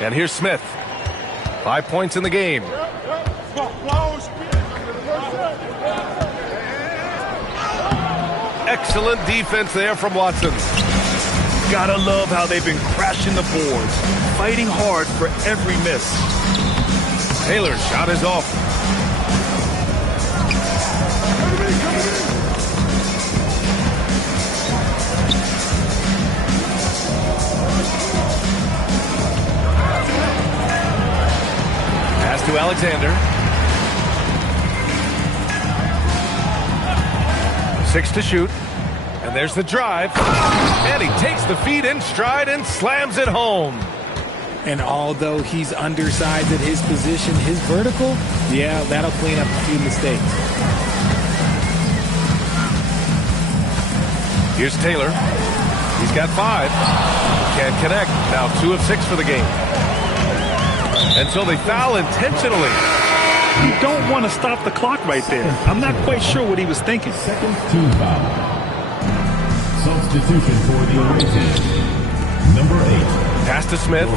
And here's Smith. 5 points in the game. Excellent defense there from Watson. Gotta love how they've been crashing the boards, fighting hard for every miss. Taylor's shot is off. Pass to Alexander. 6 to shoot. And there's the drive. And he takes the feed in stride and slams it home. And although he's undersized at his position, his vertical, yeah, that'll clean up a few mistakes. Here's Taylor. He's got 5. Can't connect. Now 2 of 6 for the game. And so they foul intentionally. You don't want to stop the clock right there. I'm not quite sure what he was thinking. Second team foul. Substitution for the away team. Number 8. Pass to Smith.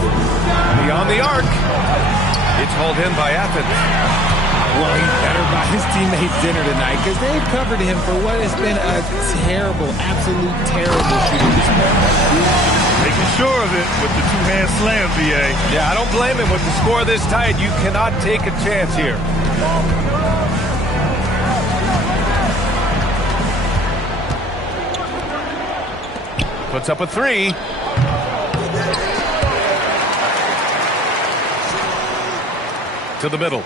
Beyond the arc. It's hauled in by Athens. Well, he better buy his teammates dinner tonight because they've covered him for what has been a terrible, absolute terrible shooting display. Making sure of it with the two-hand slam, VA. Yeah, I don't blame him. With the score this tight, you cannot take a chance here. Puts up a 3. To the middle.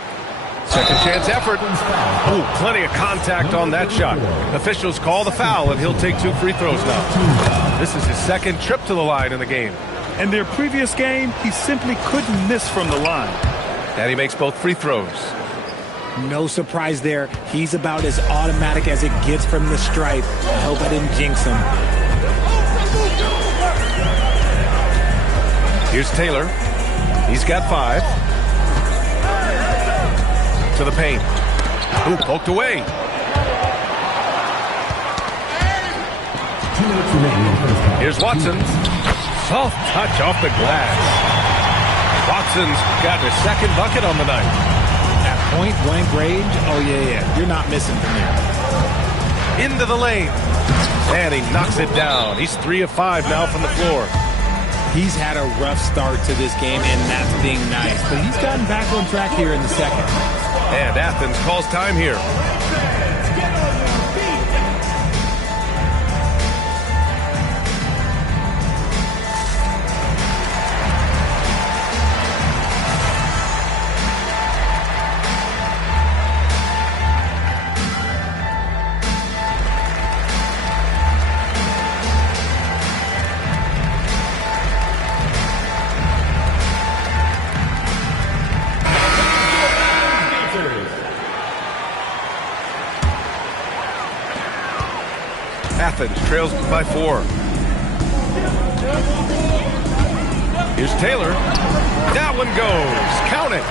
Second chance effort. Oh, plenty of contact on that shot. Officials call the foul, and he'll take 2 free throws now. This is his second trip to the line in the game. In their previous game, he simply couldn't miss from the line. And he makes both free throws. No surprise there. He's about as automatic as it gets from the stripe. I hope I didn't jinx him. Here's Taylor. He's got 5. To the paint. Ooh, poked away. 2 minutes remaining in the first half. Here's Watson. Soft touch off the glass. Watson's got his second bucket on the night. At point-blank range, oh, yeah. You're not missing from there. Into the lane. And he knocks it down. He's 3 of 5 now from the floor. He's had a rough start to this game, and that's being nice. But he's gotten back on track here in the second. And Athens calls time here. Athens trails by 4. Here's Taylor. That one goes. Count it.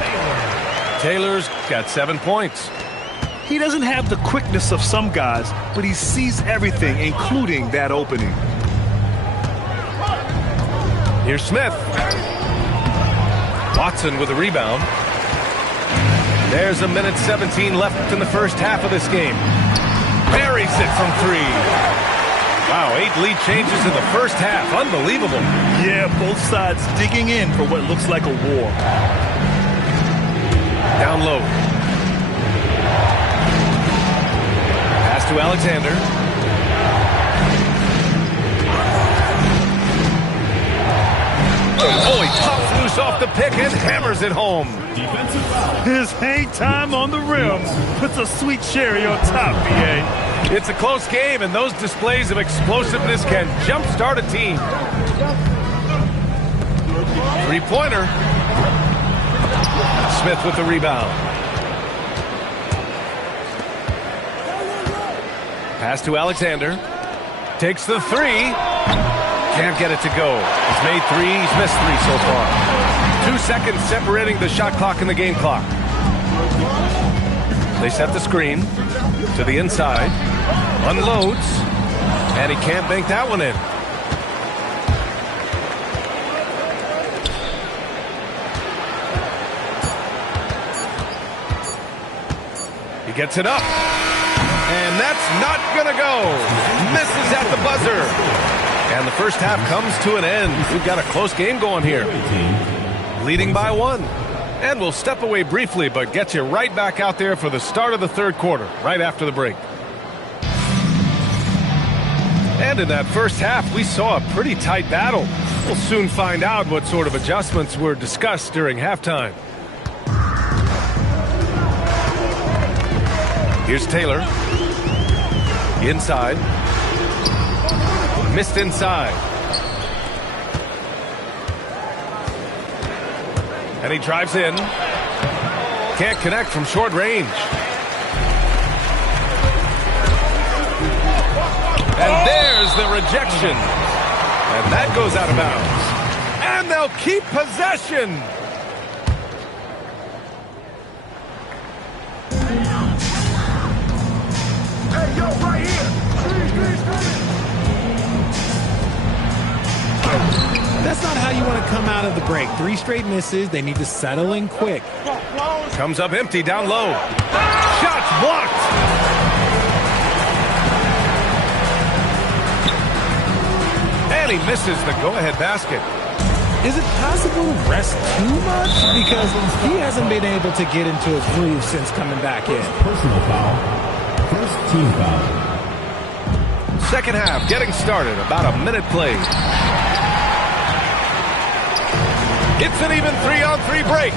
Taylor's got 7 points. He doesn't have the quickness of some guys, but he sees everything, including that opening. Here's Smith. Watson with a rebound. There's a minute 17 left in the first half of this game. Buries it from 3. Wow, 8 lead changes in the first half. Unbelievable. Yeah, both sides digging in for what looks like a war. Down low. Pass to Alexander. Oh, he pops loose off the pick and hammers it home. Defensive foul. His hang time on the rim puts a sweet cherry on top, VA. It's a close game, and those displays of explosiveness can jumpstart a team. 3-pointer. Smith with the rebound. Pass to Alexander. Takes the 3. Can't get it to go. He's made 3. He's missed 3 so far. 2 seconds separating the shot clock and the game clock. They set the screen to the inside. Unloads. And he can't bank that one in. gets it up. And that's not going to go. Misses at the buzzer. And the first half comes to an end. We've got a close game going here. Leading by 1. And we'll step away briefly, but get you right back out there for the start of the third quarter, right after the break. And in that first half, we saw a pretty tight battle. We'll soon find out what sort of adjustments were discussed during halftime. Here's Taylor. Inside. Missed inside. And he drives in. Can't connect from short range. And there's the rejection. And that goes out of bounds. And they'll keep possession. Hey, yo, right here. That's not how you want to come out of the break. 3 straight misses. They need to settle in quick. Comes up empty down low. Shots blocked. And he misses the go-ahead basket. Is it possible to rest too much? Because he hasn't been able to get into a groove since coming back in. Personal foul. First team foul. Second half getting started. About a minute played. It's an even 3-on-3 break.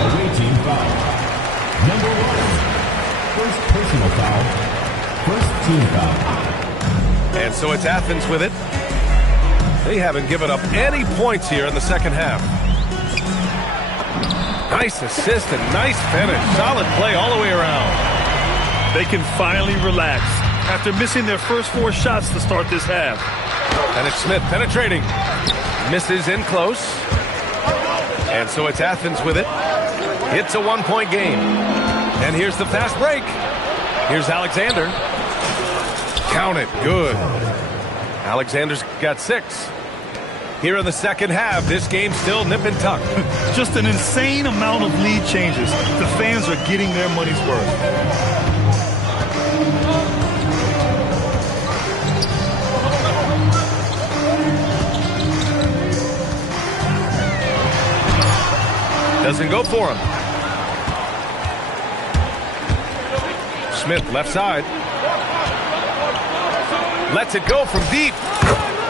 Away team foul. Number 1. First personal foul. First team foul. And so it's Athens with it. They haven't given up any points here in the second half. Nice assist and nice finish. Solid play all the way around. They can finally relax after missing their first 4 shots to start this half. And it's Smith penetrating. Misses in close. And so it's Athens with it. It's a 1-point game. And here's the fast break. Here's Alexander. Count it. Good. Alexander's got 6. Here in the second half, this game's still nip and tuck. Just an insane amount of lead changes. The fans are getting their money's worth. Doesn't go for him. Smith left side. Lets it go from deep.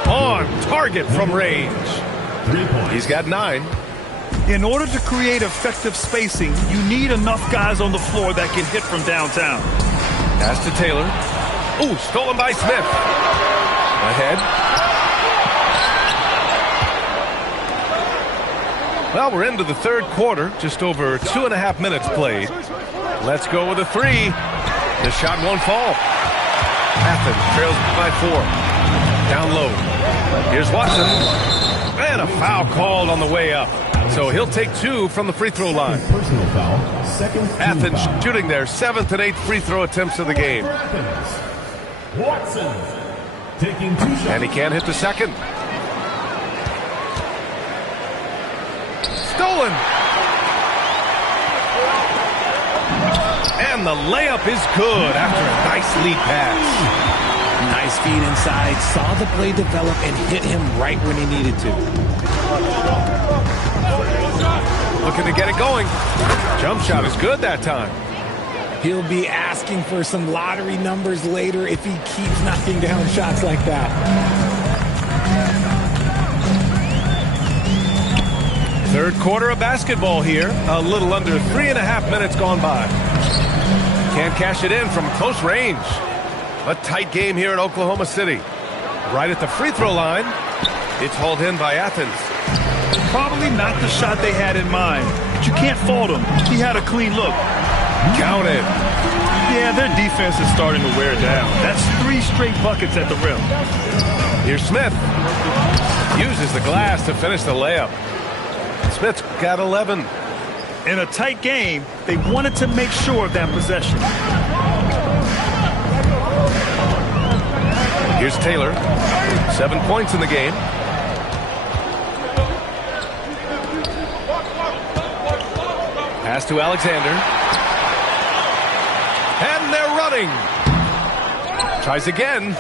On target from range. 3 points. He's got 9. In order to create effective spacing, you need enough guys on the floor that can hit from downtown. Pass to Taylor. Ooh, stolen by Smith. Ahead. Well, we're into the third quarter. Just over 2.5 minutes played. Let's go with a 3. The shot won't fall. Athens trails by 4. Down low. Here's Watson. And a foul called on the way up. So he'll take 2 from the free throw line. Personal foul. Second team Athens foul. shooting their 7th and 8th free throw attempts of the game. Watson taking 2 shots. And he can't hit the second. Stolen. And the layup is good after a nice lead pass. Nice feed inside. Saw the play develop and hit him right when he needed to. Looking to get it going. Jump shot is good that time. He'll be asking for some lottery numbers later if he keeps knocking down shots like that. Third quarter of basketball here. A little under 3.5 minutes gone by. Can't cash it in from close range. A tight game here in Oklahoma City. Right at the free throw line. It's hauled in by Athens. Probably not the shot they had in mind, but you can't fault him. He had a clean look. Count it. Yeah, their defense is starting to wear down. That's 3 straight buckets at the rim. Here's Smith. Uses the glass to finish the layup. Smith's got 11. In a tight game, they wanted to make sure of that possession. Here's Taylor. 7 points in the game. Pass to Alexander. And they're running. Tries again.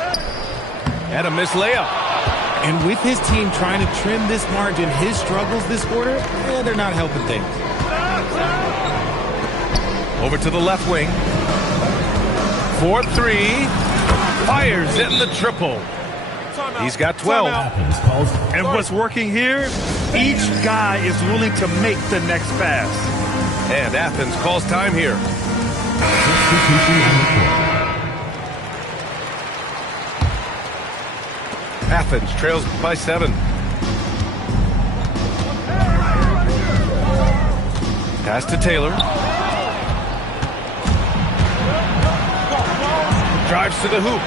And a missed layup. And with his team trying to trim this margin, his struggles this quarter, they're not helping things. Over to the left wing. 4-3. Fires in the triple. He's got 12. And what's working here, each guy is willing to make the next pass. And Athens calls time here. Athens trails by 7. Pass to Taylor. Drives to the hoop.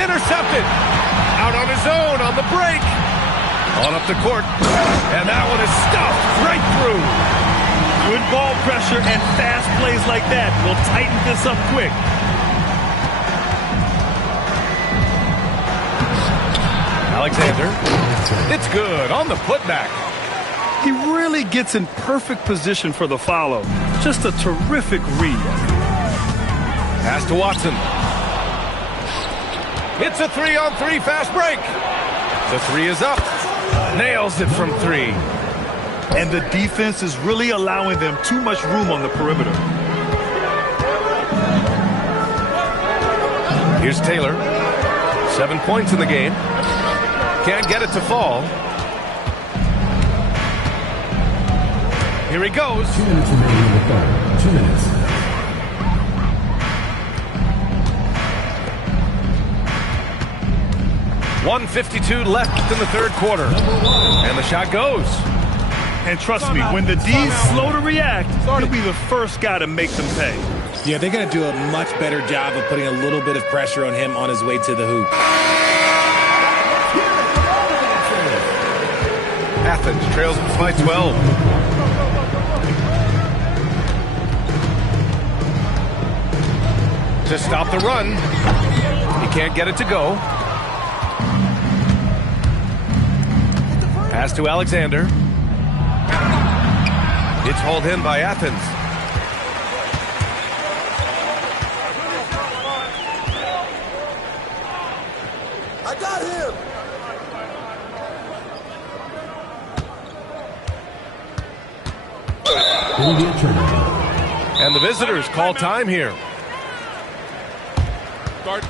Intercepted. Out on his own on the break. On up the court. And that one is stuffed right through. Good ball pressure and fast plays like that will tighten this up quick. Alexander. It's good on the putback. He really gets in perfect position for the follow. Just a terrific read. Pass to Watson. It's a 3-on-3 fast break. The 3 is up. Nails it from 3. And the defense is really allowing them too much room on the perimeter. Here's Taylor. 7 points in the game. Can't get it to fall. Here he goes. 2 minutes remaining in the third. 2 minutes. .152 left in the third quarter. And the shot goes. And trust me, when the D's slow to react, he'll be the first guy to make them pay. Yeah, they're going to do a much better job of putting a little bit of pressure on him on his way to the hoop. Athens trails by 12. To stop the run. He can't get it to go. Pass to Alexander. It's hauled in by Athens. I got him. And the visitors call time here. Start.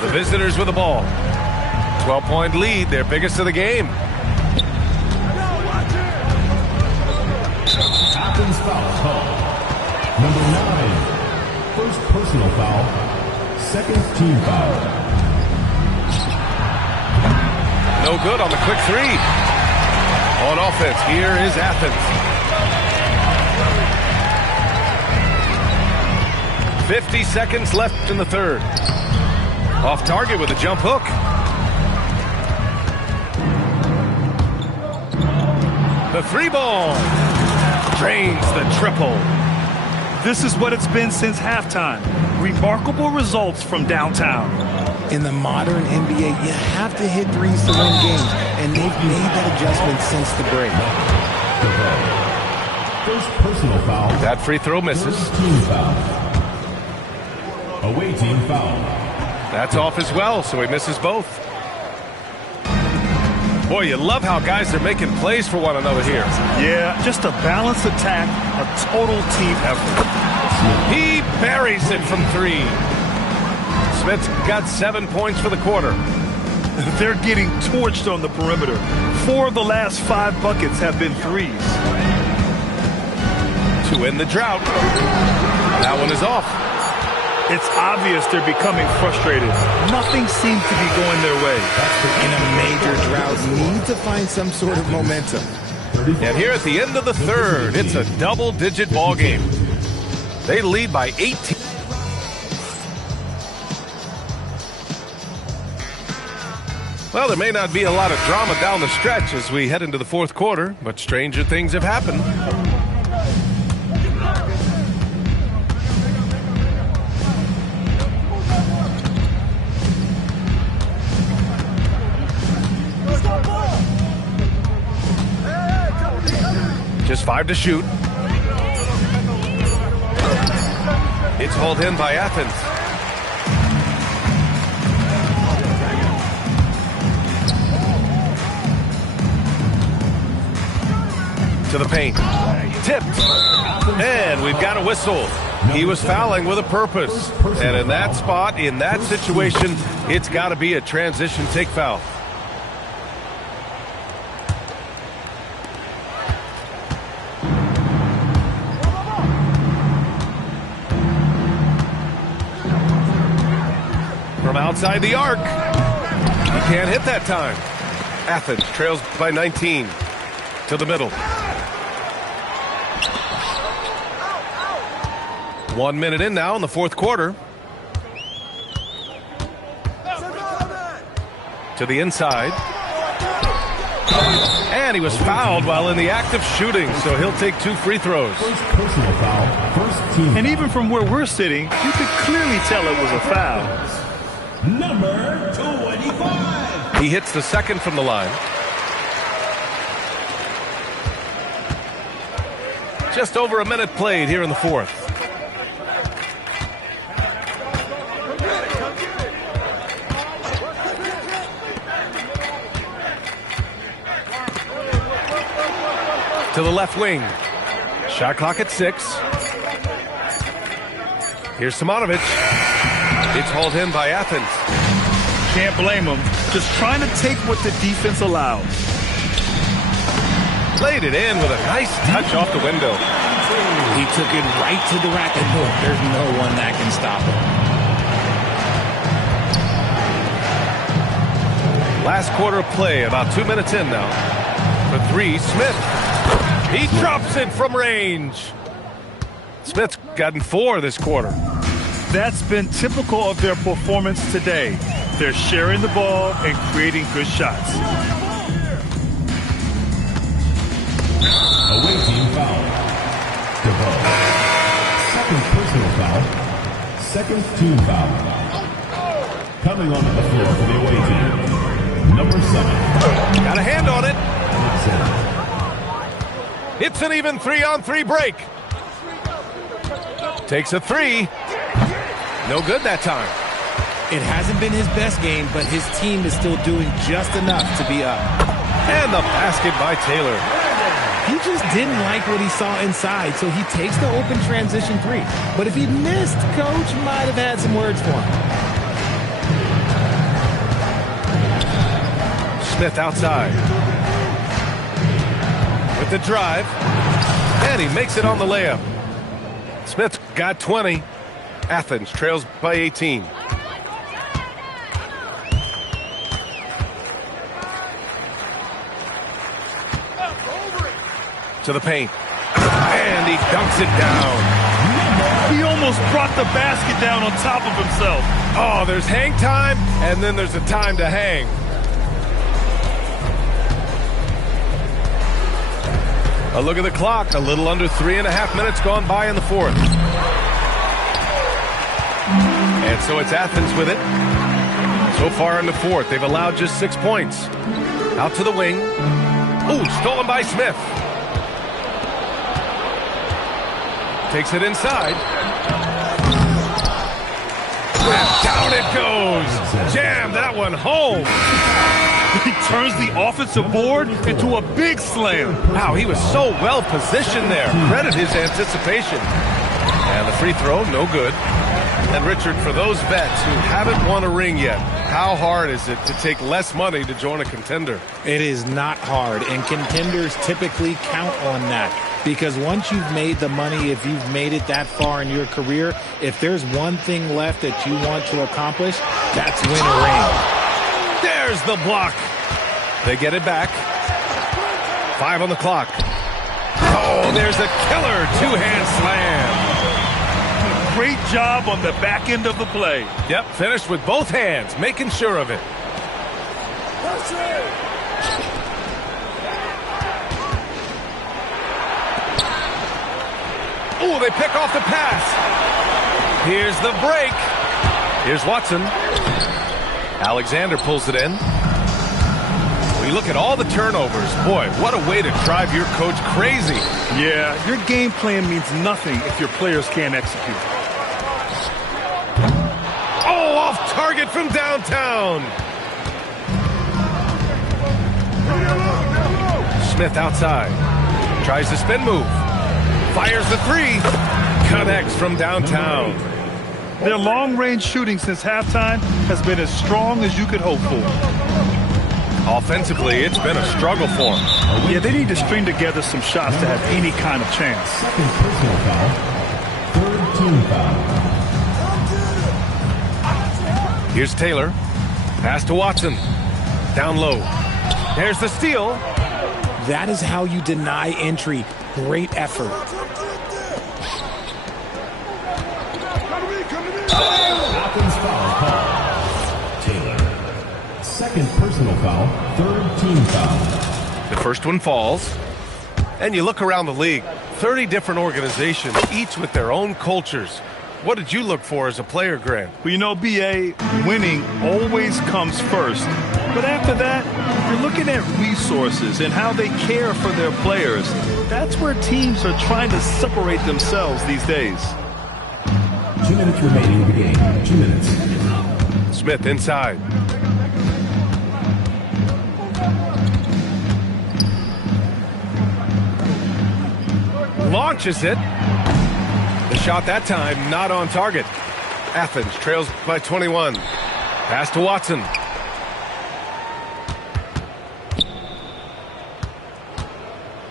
The visitors with the ball. 12-point lead, their biggest of the game. Athens foul call. Number 9. First personal foul. Second team foul. No good on the quick 3. On offense, here is Athens. 50 seconds left in the third. Off target with a jump hook. The 3 ball. Drains the triple. This is what it's been since halftime. Remarkable results from downtown. In the modern NBA, you have to hit threes to win games, and they've made that adjustment since the break. First personal foul. That free throw misses. First team foul. Away team foul. That's off as well, so he misses both. Boy, you love how guys are making plays for one another here. Yeah, just a balanced attack, a total team effort. He buries it from 3. Smith's got 7 points for the quarter. They're getting torched on the perimeter. 4 of the last 5 buckets have been threes. To end the drought. That one is off. It's obvious they're becoming frustrated. Nothing seems to be going their way. In a major drought, need to find some sort of momentum. And here at the end of the third, it's a double-digit ball game. They lead by 18. Well, there may not be a lot of drama down the stretch as we head into the fourth quarter, but stranger things have happened. Just 5 to shoot. It's hauled in by Athens. To the paint. Tipped. And we've got a whistle. He was fouling with a purpose. And in that spot, in that situation, it's got to be a transition take foul. From outside the arc. He can't hit that time. Athens trails by 19. To the middle. 1 minute in now in the fourth quarter. To the inside. And he was fouled while in the act of shooting, so he'll take 2 free throws. First personal foul, first team. And even from where we're sitting, you could clearly tell it was a foul. Number 25. He hits the second from the line. Just over a minute played here in the fourth. To the left wing. Shot clock at 6. Here's Simonovic. It's hauled in by Athens. Can't blame him. Just trying to take what the defense allows. Played it in with a nice touch off the window. He took it right to the racket hook. There's no one that can stop him. Last quarter of play, about 2 minutes in now. For 3, Smith. He drops it from range. Smith's gotten 4 this quarter. That's been typical of their performance today. They're sharing the ball and creating good shots. Away team foul. DeVoe. Second personal foul. Second team foul. Coming onto the floor for the away team. Number 7. Got a hand on it. It's an even 3-on-3 break. Takes a 3. No good that time. It hasn't been his best game, but his team is still doing just enough to be up. And the basket by Taylor. He just didn't like what he saw inside, so he takes the open transition 3. But if he missed, Coach might have had some words for him. Smith outside. With the drive. And he makes it on the layup. Smith got 20. Athens trails by 18. To the paint. And he dunks it down. He almost brought the basket down on top of himself. Oh, there's hang time, and then there's a time to hang. A look at the clock. A little under 3.5 minutes gone by in the fourth. And so it's Athens with it. So far in the fourth, they've allowed just 6 points. Out to the wing. Ooh, stolen by Smith. Takes it inside. And down it goes. Jam that one home. He turns the offensive board into a big slam. Wow, he was so well positioned there. Credit his anticipation. And the free throw, no good. And Richard, for those vets who haven't won a ring yet, how hard is it to take less money to join a contender? It is not hard, and contenders typically count on that. Because once you've made the money, if you've made it that far in your career, if there's one thing left that you want to accomplish, that's win a ring. There's the block. They get it back. 5 on the clock. Oh, there's a killer two-hand slam. Great job on the back end of the play. Yep, finished with both hands, making sure of it. Oh, they pick off the pass. Here's the break. Here's Watson. Alexander pulls it in. We look at all the turnovers. Boy, what a way to drive your coach crazy. Yeah, your game plan means nothing if your players can't execute. Oh, off target from downtown. Smith outside. Tries the spin move. Fires the three. Connects from downtown. Their long-range shooting since halftime has been as strong as you could hope for. Offensively, it's been a struggle for them. Yeah, they need to string together some shots to have any kind of chance. Second personal foul. Third team foul. Here's Taylor. Pass to Watson. Down low. There's the steal. That is how you deny entry. Great effort. Offense foul call. Taylor. Second personal foul. Third team foul. The first one falls. And you look around the league, 30 different organizations, each with their own cultures. What did you look for as a player, Grant? Well, you know, BA, winning always comes first. But after that, you're looking at resources and how they care for their players. That's where teams are trying to separate themselves these days. 2 minutes remaining in the game. 2 minutes. Smith inside. Launches it. The shot that time not on target. Athens trails by 21. Pass to Watson.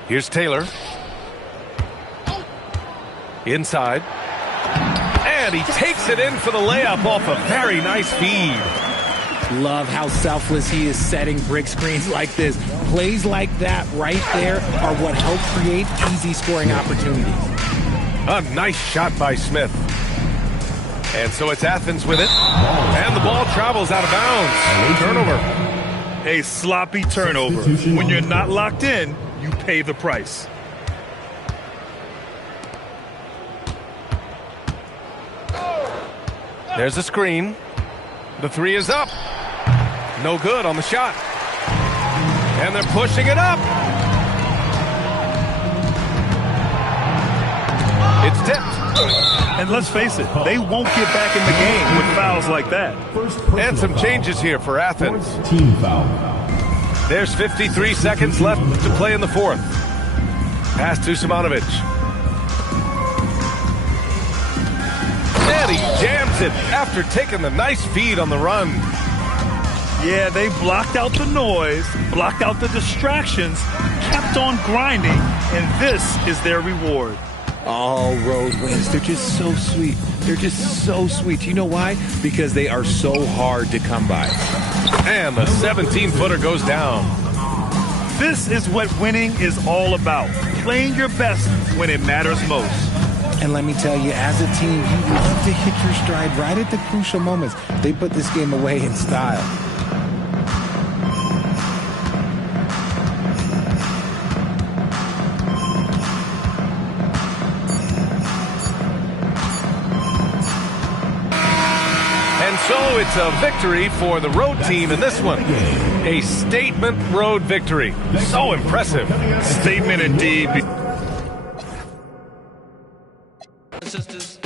Here's Taylor. Inside. And he takes it in for the layup off a very nice feed. Love how selfless he is setting brick screens like this. Plays like that right there are what help create easy scoring opportunities. A nice shot by Smith. And so it's Athens with it. And the ball travels out of bounds. Turnover. A sloppy turnover. When you're not locked in, you pay the price. There's a screen. The three is up. No good on the shot. And they're pushing it up. It's tipped. And let's face it, they won't get back in the game with fouls like that. And some changes here for Athens. Team foul. There's 53 seconds left to play in the fourth. Pass to Simanovic. And he jams it after taking the nice feed on the run. Yeah, they blocked out the noise, blocked out the distractions, kept on grinding, and this is their reward. All road wins. They're just so sweet. They're just so sweet. You know why? Because they are so hard to come by. And the 17-footer goes down. This is what winning is all about. Playing your best when it matters most. And let me tell you, as a team, you have to hit your stride right at the crucial moments. They put this game away in style. So it's a victory for the road team in this one. A statement road victory. So impressive. Statement indeed. Sisters.